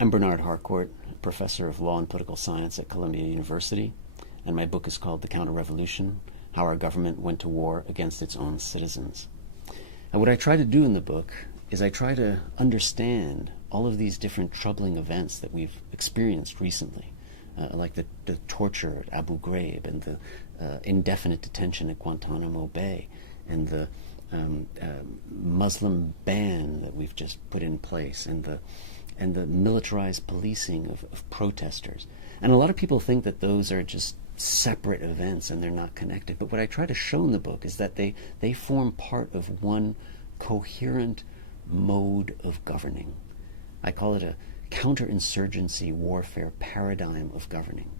I'm Bernard Harcourt, professor of law and political science at Columbia University, and my book is called The Counter-Revolution: How Our Government Went to War Against Its Own Citizens. And what I try to do in the book is I try to understand all of these different troubling events that we've experienced recently, like the torture at Abu Ghraib and the indefinite detention at Guantanamo Bay and the Muslim ban that we've just put in place and the militarized policing of protesters. And a lot of people think that those are just separate events and they're not connected. But what I try to show in the book is that they form part of one coherent mode of governing. I call it a counterinsurgency warfare paradigm of governing.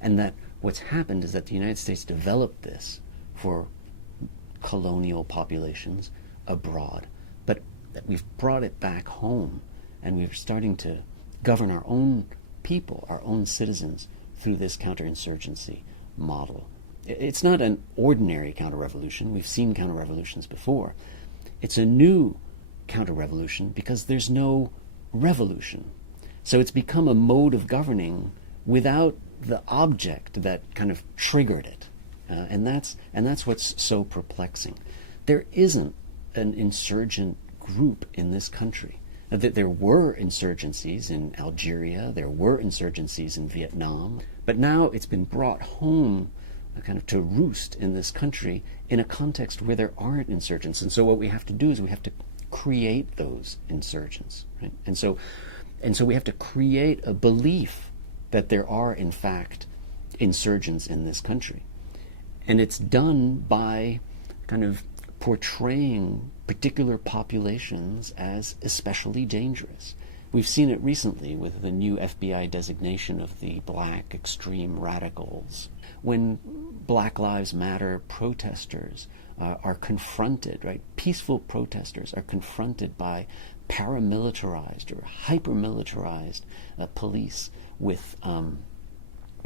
And that what's happened is that the United States developed this for colonial populations abroad, but that we've brought it back home and we're starting to govern our own people, our own citizens, through this counterinsurgency model. It's not an ordinary counter-revolution. We've seen counter-revolutions before. It's a new counter-revolution because there's no revolution. So it's become a mode of governing without the object that kind of triggered it. And that's what's so perplexing. There isn't an insurgent group in this country. There were insurgencies in Algeria, there were insurgencies in Vietnam, but now it's been brought home kind of to roost in this country in a context where there aren't insurgents. And so what we have to do is we have to create those insurgents, right? And so we have to create a belief that there are, in fact, insurgents in this country. And it's done by kind of portraying particular populations as especially dangerous. We've seen it recently with the new FBI designation of the black extreme radicals. When Black Lives Matter protesters are confronted, right, peaceful protesters are confronted by paramilitarized or hyper-militarized police with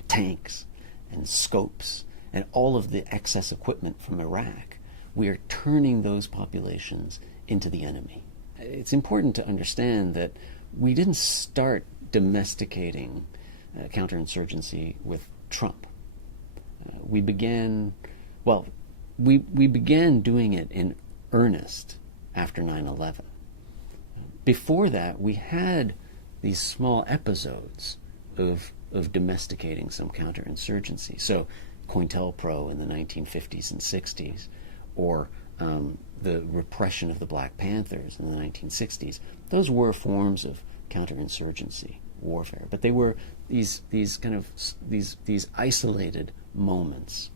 tanks and scopes and all of the excess equipment from Iraq, we are turning those populations into the enemy. It's important to understand that we didn't start domesticating counterinsurgency with Trump. We began doing it in earnest after 9/11. Before that, we had these small episodes of domesticating some counterinsurgency. So COINTELPRO in the 1950s and 60s, or the repression of the Black Panthers in the 1960s, those were forms of counterinsurgency warfare, but they were these isolated moments.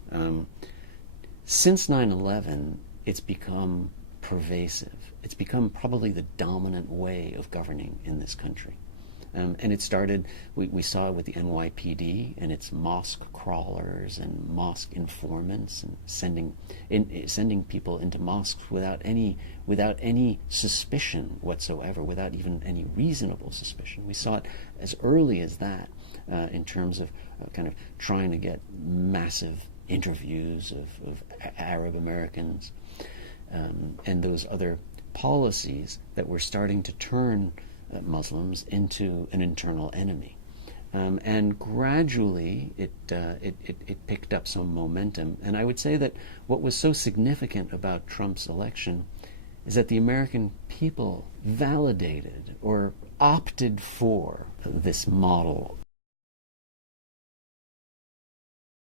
Since 9/11, it's become pervasive. It's become probably the dominant way of governing in this country. And it started, we saw it with the NYPD and its mosque crawlers and mosque informants and sending people into mosques without any suspicion whatsoever, without even any reasonable suspicion. We saw it as early as that in terms of kind of trying to get massive interviews of Arab Americans and those other policies that were starting to turn Muslims into an internal enemy. And gradually it picked up some momentum. And I would say that what was so significant about Trump's election is that the American people validated or opted for this model